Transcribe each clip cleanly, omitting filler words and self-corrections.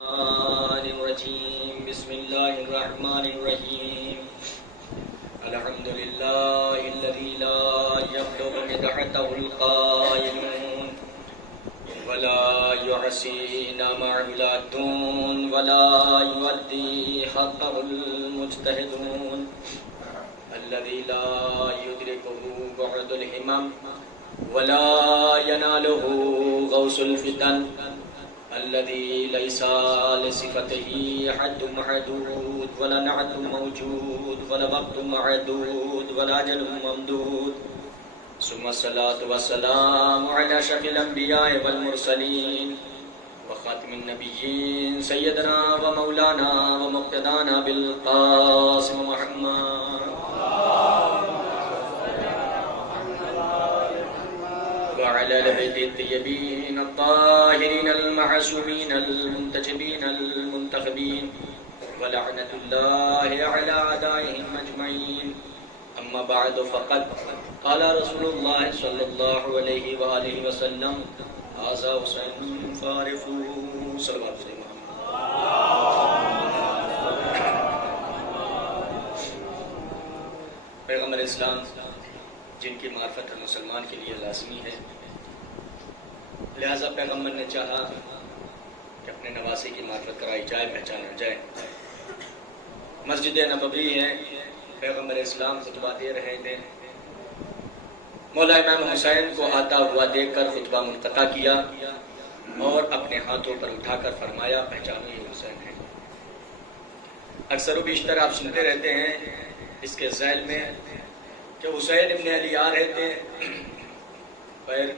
الرجيم بسم الله الرحمن الرحيم الحمد لله الذي لا يخلق مدحته القائلون ولا يعصي معولاتون ولا يؤدي حقه المجتهدون الذي لا يدركه بعد الهمم ولا يناله غوث الفتن الذي ليس لصفته حد محدود ولا نعت موجود ولا وقت معدود ولا أجل ممدود ثم الصلاة والسلام على أشرف الأنبياء والمرسلين وخاتم النبيين سيدنا ومولانا ومقتدانا بالقاسم محمد وعلى البيت الطيبين الطاهرين المعصومين المنتجبين المنتخبين ولعنة الله على أعدائهم أجمعين أما بعد فقد قال رسول الله صلى الله عليه وآله وسلم هذا حسين فارفوا صلوات پیغمبر اسلام جن کی معرفت ہر مسلمان کے لیے لازمی ہے، لہذا پیغمبر نے چاہا کہ اپنے نواسے کی معرفت کرائی جائے، پہچانا جائے۔ مسجد نبوی ہے، پیغمبر اسلام خطبہ دے رہے تھے، مولا امام حسین کو آتا ہوا دیکھ کر خطبہ منقطع کیا اور اپنے ہاتھوں پر اٹھا کر فرمایا پہچانو یہ حسین ہے۔ اکثر و بیشتر آپ سنتے رہتے ہیں اس کے ذیل میں کہ حسین ابن علی آ رہے تھے، پیر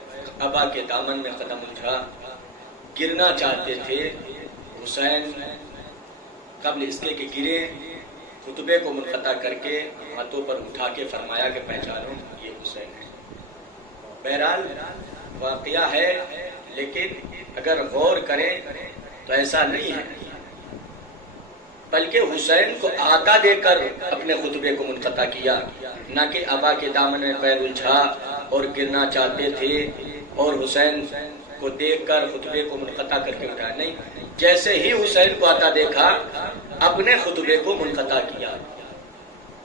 ابا کے دامن میں قدم الجھا، گرنا چاہتے تھے۔ حسین قبل اس کے کہ گرے خطبے کو منقطع کر کے ہاتھوں پر اٹھا کے فرمایا کہ پہچانو یہ حسین ہے۔ بہرحال واقعہ ہے، لیکن اگر غور کریں تو ایسا نہیں ہے، بلکہ حسین کو آتا دے کر اپنے خطبے کو منقطع کیا، نہ کہ ابا کے دامن میں پیر الجھا اور گرنا چاہتے تھے اور حسین کو دیکھ کر خطبے کو منقطع کر کے اٹھایا، نہیں، جیسے ہی حسین کو آتا دیکھا اپنے خطبے کو منقطع کیا۔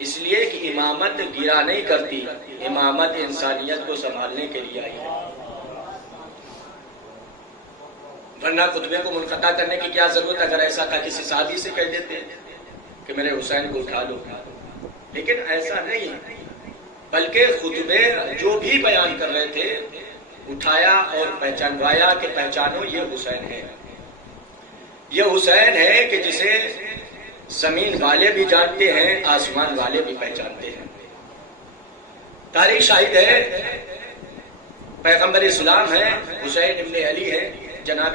اس لیے کہ امامت گرا نہیں کرتی، امامت انسانیت کو سنبھالنے کے لیے آئی ہے، ورنہ خطبے کو منقطع کرنے کی کیا ضرورت؟ اگر ایسا تھا کسی صحابی سے کہہ دیتے کہ میرے حسین کو اٹھا لو، لیکن ایسا نہیں ہے، بلکہ خطبے جو بھی بیان کر رہے تھے اٹھایا اور پہچانوایا کہ پہچانو یہ حسین ہے۔ یہ حسین ہے کہ جسے زمین والے بھی جانتے ہیں، آسمان والے بھی پہچانتے ہیں۔ تاریخ شاہد ہے، پیغمبر اسلام ہے، حسین ابن علی ہے۔ جناب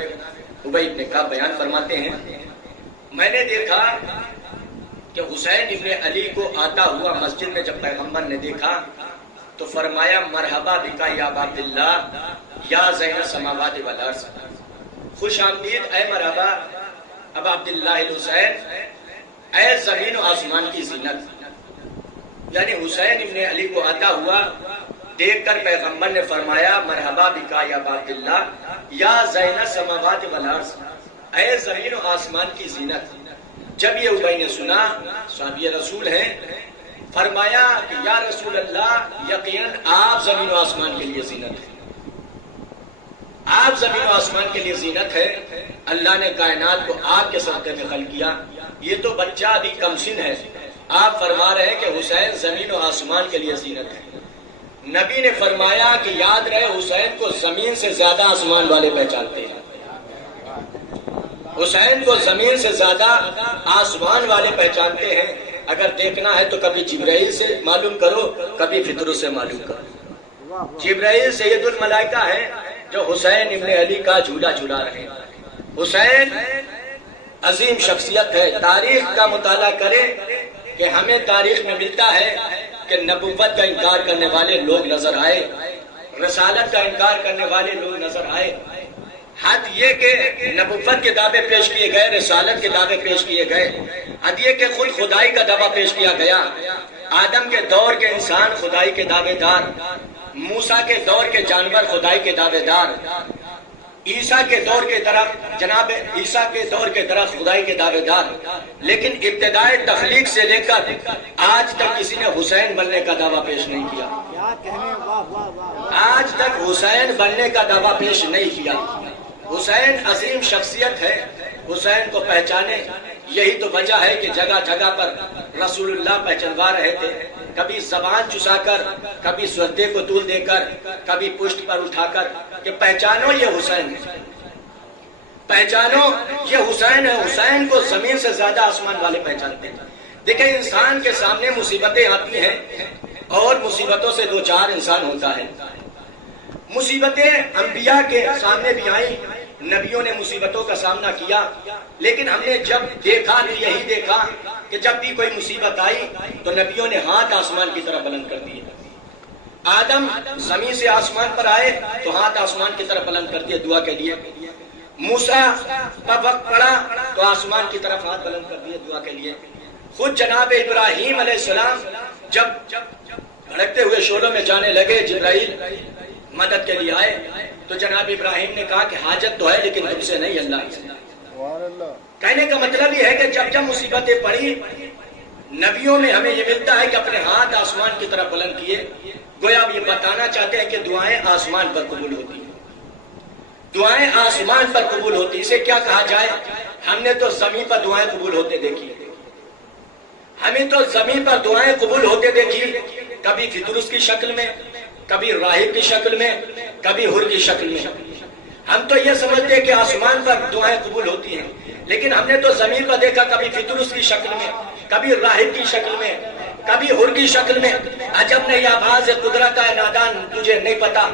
ابی ابن کعب بیان فرماتے ہیں، میں نے دیکھا کہ حسین ابن علی کو آتا ہوا مسجد میں جب پیغمبر نے دیکھا تو فرمایا مرحبا بکا یا ابا عبداللہ یا زین السماوات والارض، خوش آمدید اے مرحبا ابا عبداللہ الحسین، اے زمین و آسمان کی زینت۔ یعنی حسین ابن علی کو آتا ہوا دیکھ کر پیغمبر نے فرمایا مرحبا بکا یا ابا عبداللہ یا زین السماوات والارض، اے زمین و آسمان کی زینت۔ جب یہ ابی نے سنا، صحابی رسول ہیں، فرمایا کہ یا رسول اللہ یقیناً آپ زمین و آسمان کے لیے زینت ہے، آپ زمین و آسمان کے لیے زینت ہے۔ اللہ نے کائنات کو آپ کے صدقے میں خلق کیا، یہ تو بچہ ابھی کم سن ہے، آپ فرما رہے ہیں کہ حسین زمین و آسمان کے لیے زینت ہے۔ نبی نے فرمایا کہ یاد رہے حسین کو زمین سے زیادہ آسمان والے پہچانتے ہیں، حسین کو زمین سے زیادہ آسمان والے پہچانتے ہیں۔ اگر دیکھنا ہے تو کبھی جبرائیل سے معلوم کرو، کبھی فطروں سے معلوم کرو۔ جبرائیل سید الملائکہ ہے جو حسین ابن علی کا جھولا جھولا رہے ہیں۔ حسین عظیم شخصیت ہے، تاریخ کا مطالعہ کرے کہ ہمیں تاریخ میں ملتا ہے کہ نبوت کا انکار کرنے والے لوگ نظر آئے، رسالت کا انکار کرنے والے لوگ نظر آئے۔ حد یہ کہ نبوت کے دعوے پیش کیے گئے، رسالت کے دعوے پیش کیے گئے، حد یہ کہ خود خدائی کا دعویٰ پیش کیا گیا۔ آدم کے دور کے انسان خدائی کے دعوے دار، موسیٰ کے دور کے جانور خدائی کے دعوے دار، عیسیٰ کے دور کے درخت، جناب عیسیٰ کے دور کے درخت خدائی کے دعوے دار، لیکن ابتدائی تخلیق سے لے کر آج تک کسی نے حسین بننے کا دعویٰ پیش نہیں کیا۔ آج تک حسین بننے کا دعویٰ پیش نہیں کیا۔ حسین عظیم شخصیت ہے، حسین کو پہچانے، یہی تو وجہ ہے کہ جگہ جگہ پر رسول اللہ پہچانوا رہے تھے، کبھی زبان چسا کر، کبھی سردے کو طول دے کر، کبھی پشت پر اٹھا کر کہ پہچانو یہ حسین ہے، پہچانو یہ حسین ہے۔ حسین کو زمین سے زیادہ آسمان والے پہچانتے ہیں۔ دیکھیں انسان کے سامنے مصیبتیں آتی ہیں اور مصیبتوں سے دو چار انسان ہوتا ہے۔ مصیبتیں انبیاء کے سامنے بھی آئیں، نبیوں نے مصیبتوں کا سامنا کیا، لیکن ہم نے جب دیکھا تو یہی دیکھا کہ جب بھی کوئی مصیبت آئی تو نبیوں نے ہاتھ آسمان کی طرف بلند کر دیے۔ آدم زمین سے آسمان پر آئے تو ہاتھ آسمان کی طرف بلند کر دیے دعا کے لیے۔ موسیٰ کا وقت پڑا تو آسمان کی طرف ہاتھ بلند کر دیے دعا کے لیے۔ خود جناب ابراہیم علیہ السلام جب بھڑکتے ہوئے شعلوں میں جانے لگے، جبرائیل مدد کے لیے آئے تو جناب ابراہیم نے کہا کہ حاجت تو ہے لیکن تم سے نہیں، اللہ سے۔ کہنے کا مطلب یہ ہے کہ جب جب مصیبتیں پڑی، نبیوں میں ہمیں یہ ملتا ہے کہ اپنے ہاتھ آسمان کی طرف بلند کیے، گویا یہ بتانا چاہتے ہیں کہ دعائیں آسمان پر قبول ہوتی ہیں، دعائیں آسمان پر قبول ہوتی۔ اسے کیا کہا جائے؟ ہم نے تو زمین پر دعائیں قبول ہوتے دیکھی، ہمیں تو زمین پر دعائیں قبول ہوتے دیکھی، کبھی فطرس کی شکل میں، کبھی راہب کی شکل میں، کبھی حر کی شکل میں۔ ہم تو یہ سمجھتے ہیں کہ آسمان پر دعائیں قبول ہوتی ہیں، لیکن ہم نے تو زمین پر دیکھا کبھی فطرس کی شکل میں، کبھی راہب کی شکل میں، کبھی حر کی شکل میں۔ عجب نہیں آواز قدرت ہے نادان تجھے نہیں پتا،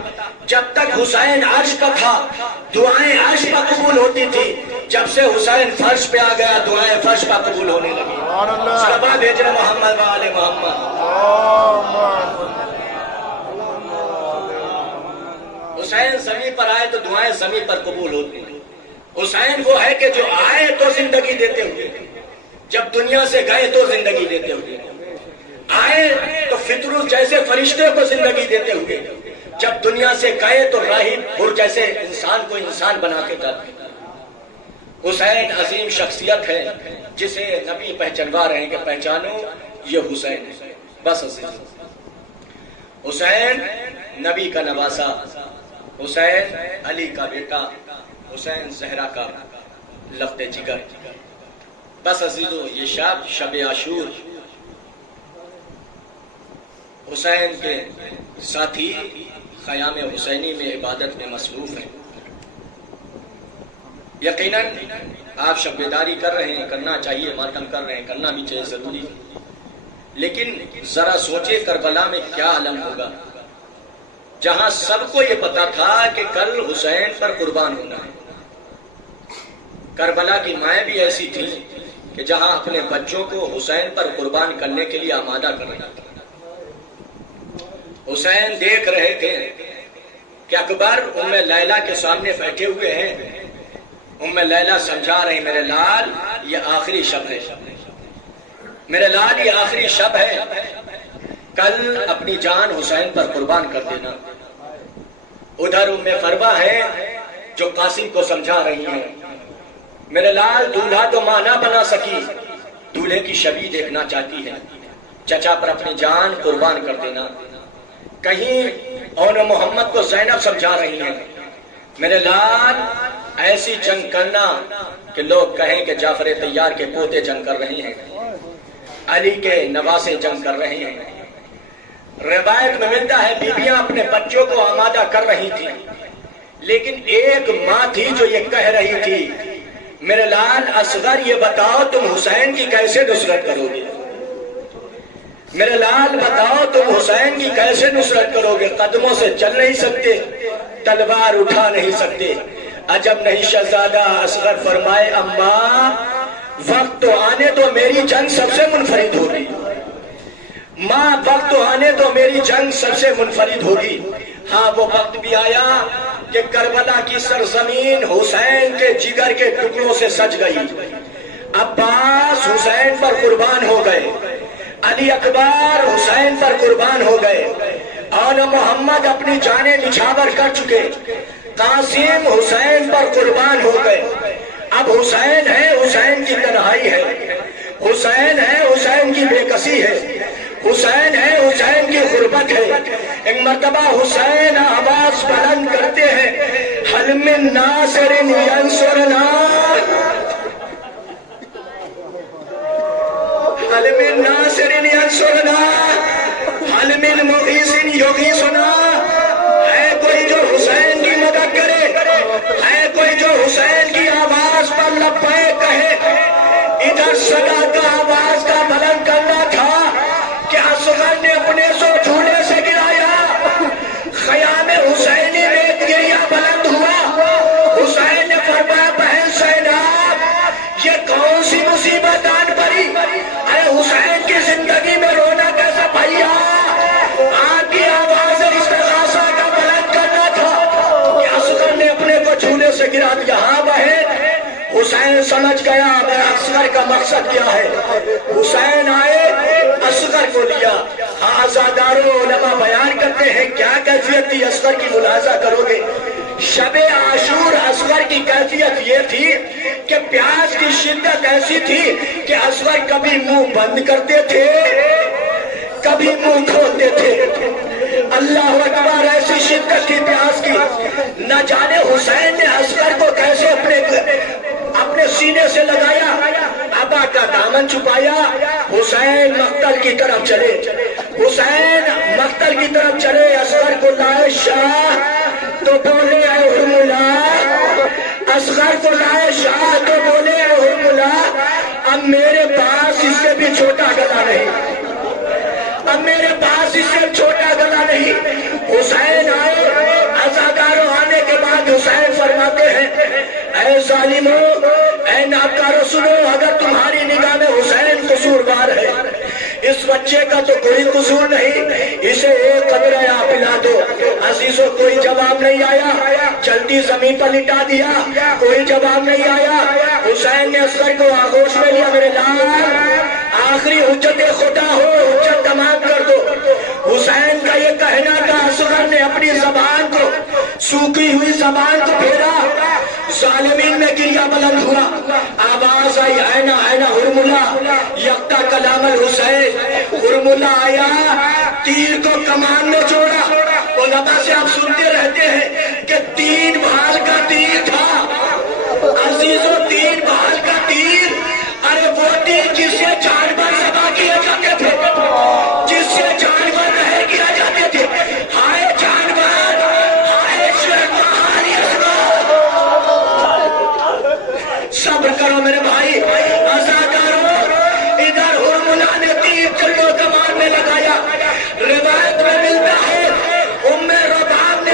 جب تک حسین عرش پر تھا دعائیں عرش پر قبول ہوتی تھی، جب سے حسین فرش پہ آ گیا دعائیں فرش پر قبول ہونے لگی۔ صلوات بھیج رہے محمد و آل محمد۔ حسین زمین پر آئے تو دعائیں زمین پر قبول ہوتی ہیں۔ حسین وہ ہے کہ جو آئے تو زندگی دیتے ہوئے، جب دنیا سے گئے تو زندگی دیتے ہوئے، آئے تو فطرس جیسے فرشتے کو زندگی دیتے ہوئے، جب دنیا سے گئے تو راہب حر جیسے انسان کو انسان بنا کے جاتے ہیں۔ حسین عظیم شخصیت ہے جسے نبی پہچانوا رہے ہیں کہ پہچانو یہ حسین ہے۔ بس حسین نبی کا نواسا، حسین علی کا بیٹا، حسین زہرا کا لفظ جگر۔ بس عزیزو یہ شب عاشور حسین کے ساتھی خیام حسینی میں عبادت میں مصروف ہیں۔ یقیناً آپ شب بیداری کر رہے ہیں، کرنا چاہیے، ماتم کر رہے ہیں، کرنا بھی چاہیے، ضروری، لیکن ذرا سوچے کربلا میں کیا عالم ہوگا جہاں سب کو یہ پتا تھا کہ کل حسین پر قربان ہونا ہے۔ کربلا کی مائیں بھی ایسی تھیں کہ جہاں اپنے بچوں کو حسین پر قربان کرنے کے لیے آمادہ کر رہا تھا۔ حسین دیکھ رہے تھے کہ اکبر ام لیلہ کے سامنے بیٹھے ہوئے ہیں، ام لیلہ سمجھا رہی میرے لال یہ آخری شب ہے، میرے لال یہ آخری شب ہے، کل اپنی جان حسین پر قربان کر دینا۔ ادھر ام فروا ہے جو قاسم کو سمجھا رہی ہیں میرے لال دولہا تو ماں نہ بنا سکی، دولہے کی شبیہ دیکھنا چاہتی ہے، چچا پر اپنی جان قربان کر دینا۔ کہیں اون محمد کو زینب سمجھا رہی ہیں میرے لال ایسی جنگ کرنا کہ لوگ کہیں کہ جعفر طیار کے پوتے جنگ کر رہے ہیں، علی کے نواسے جنگ کر رہے ہیں۔ روایت میں ملتا ہے بیویاں اپنے بچوں کو آمادہ کر رہی تھی، لیکن ایک ماں تھی جو یہ کہہ رہی تھی میرے لال اصغر یہ بتاؤ تم حسین کی کیسے نصرت کرو گے، میرے لال بتاؤ تم حسین کی کیسے نصرت کرو گے، قدموں سے چل نہیں سکتے، تلوار اٹھا نہیں سکتے۔ عجب نہیں شہزادہ اصغر فرمائے اماں وقت تو آنے تو میری جنگ سب سے منفرد ہوگی، ماں وقت تو آنے تو میری جنگ سب سے منفرد ہوگی۔ ہاں وہ وقت بھی آیا کہ کربلا کی سرزمین حسین کے جگر کے ٹکڑوں سے سج گئی، عباس حسین پر قربان ہو گئے، علی اکبر حسین پر قربان ہو گئے، اور محمد اپنی جانیں نچھاور کر چکے، قاسم حسین پر قربان ہو گئے. اب حسین ہے، حسین کی تنہائی ہے، حسین ہے، حسین کی بے کسی ہے، حسین ہے، حسین کی غربت ہے. ایک مرتبہ حسین آواز بلند کرتے ہیں، حل من ناصر ینصرنا، حل من ناصر ینصرنا، حل من مغیث یغیثنا. ہے کوئی جو حسین کی مدد کرے، ہے کوئی جو حسین کی آواز پر لبیک کہے. ادھر صدا کا آواز کا بلند کرنا تھا کہ اصغر نے اپنے سو جھولے سے گرایا. خیام حسینی میں گریا بلند ہوا. حسین نے فرمایا بہن زینب یہ کون سی مصیبت آن پڑی؟ ارے حسین کی زندگی میں رونا کیسا بھیا؟ آپ کی آواز استغاثہ کا بلند کرنا تھا کہ اصغر نے اپنے کو جھولے سے گرا دیا. ہاں بہن، حسین سمجھ گیا میرا اصغر کا مقصد کیا ہے. حسین آئے، اصغر کو لیا. آزادارو علماء بیان کرتے ہیں کیا کیفیت تھی اصغر کی، ملاحظہ کرو گے. شب عاشور اصغر کی کیفیت یہ تھی کہ پیاس کی شدت ایسی تھی کہ اصغر کبھی منہ بند کرتے تھے، کبھی منہ کھولتے تھے. اللہ اکبر، ایسی شدت تھی پیاس کی. نہ جانے حسین نے اصغر کو کیسے اپنے سینے سے لگایا، ابا کا دامن چھپایا. حسین مقتل کی طرف چلے، حسین مقتل کی طرف چلے. اصغر کو لائے شاہ تو بولے اے حرملا، اصغر کو لائے شاہ تو بولے اے حرملا اب میرے پاس اس سے بھی چھوٹا گلا نہیں، اب میرے پاس اس سے چھوٹا گلا نہیں. حسین آئے، عزاداروں آنے کے بعد حسین فرماتے ہیں اے ظالموں، اے ناکارو سنو، اگر تمہاری نگاہ میں حسین قصوروار ہے، اس بچے کا تو کوئی قصور نہیں، اسے ایک قطرہ آب پلا دو. عزیزوں کوئی جواب نہیں آیا، جلدی زمین پر لٹا دیا، کوئی جواب نہیں آیا. حسین نے اصغر کو آغوش میں لیا، میرے لال آخری حجت خدا ہو، حجت تمام کر دو. حسین کا یہ کہنا تھا. اصغر نے اپنی زبان کو، سوکھی ہوئی زبان کو پھیرا. ظالمین میں گریا بلند ہوا. آواز آئی اینا اینا حرملا، یکتا کلام الحسین. حرملا آیا، تیر کو کمان میں جوڑا. علماء سے آپ سنتے رہتے ہیں کہ 3 بھال کا تیر تھا. عزیزوں 3 بھال کا تیر، ارے وہ تیر جس سے جانور ذبح کیے جاتے تھے، جس سے جانور رہ کیا جاتے تھے. ہائے جانور، ہائے شرماری اصغر. صبر کرو میرے بھائی، عزاداروں. ادھر حرملا نے تیر چلو کمان میں لگایا. روایت میں ملتا ہے ام رباب نے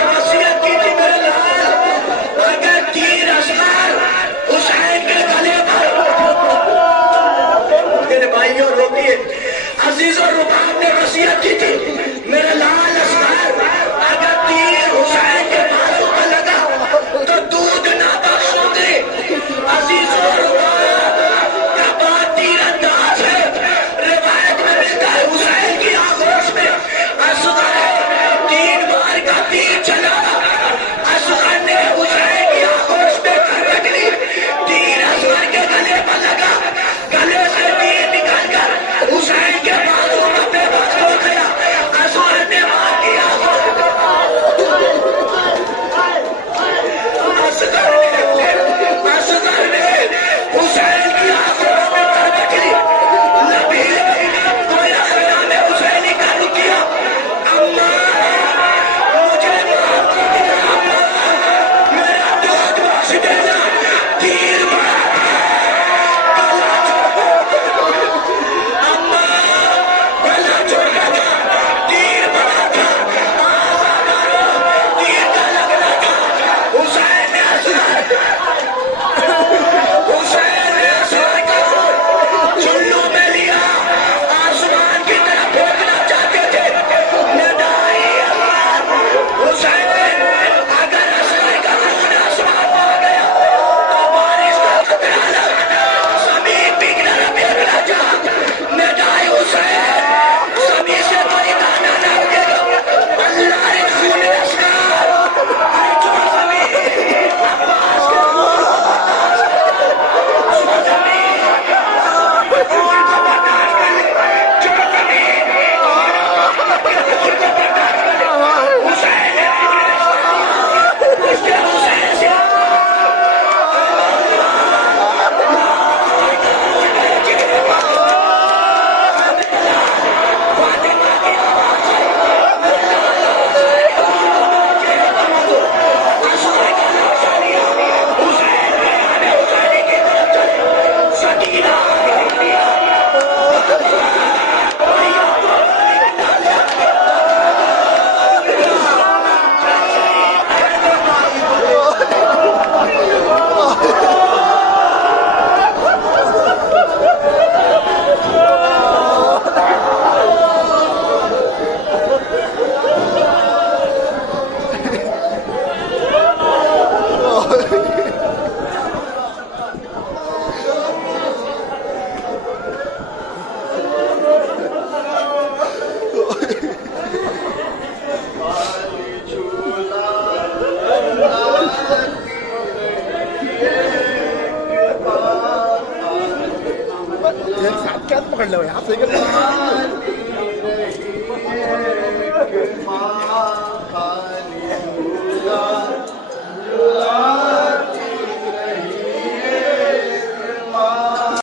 ایک ساتھ کیا پکڑ لو یار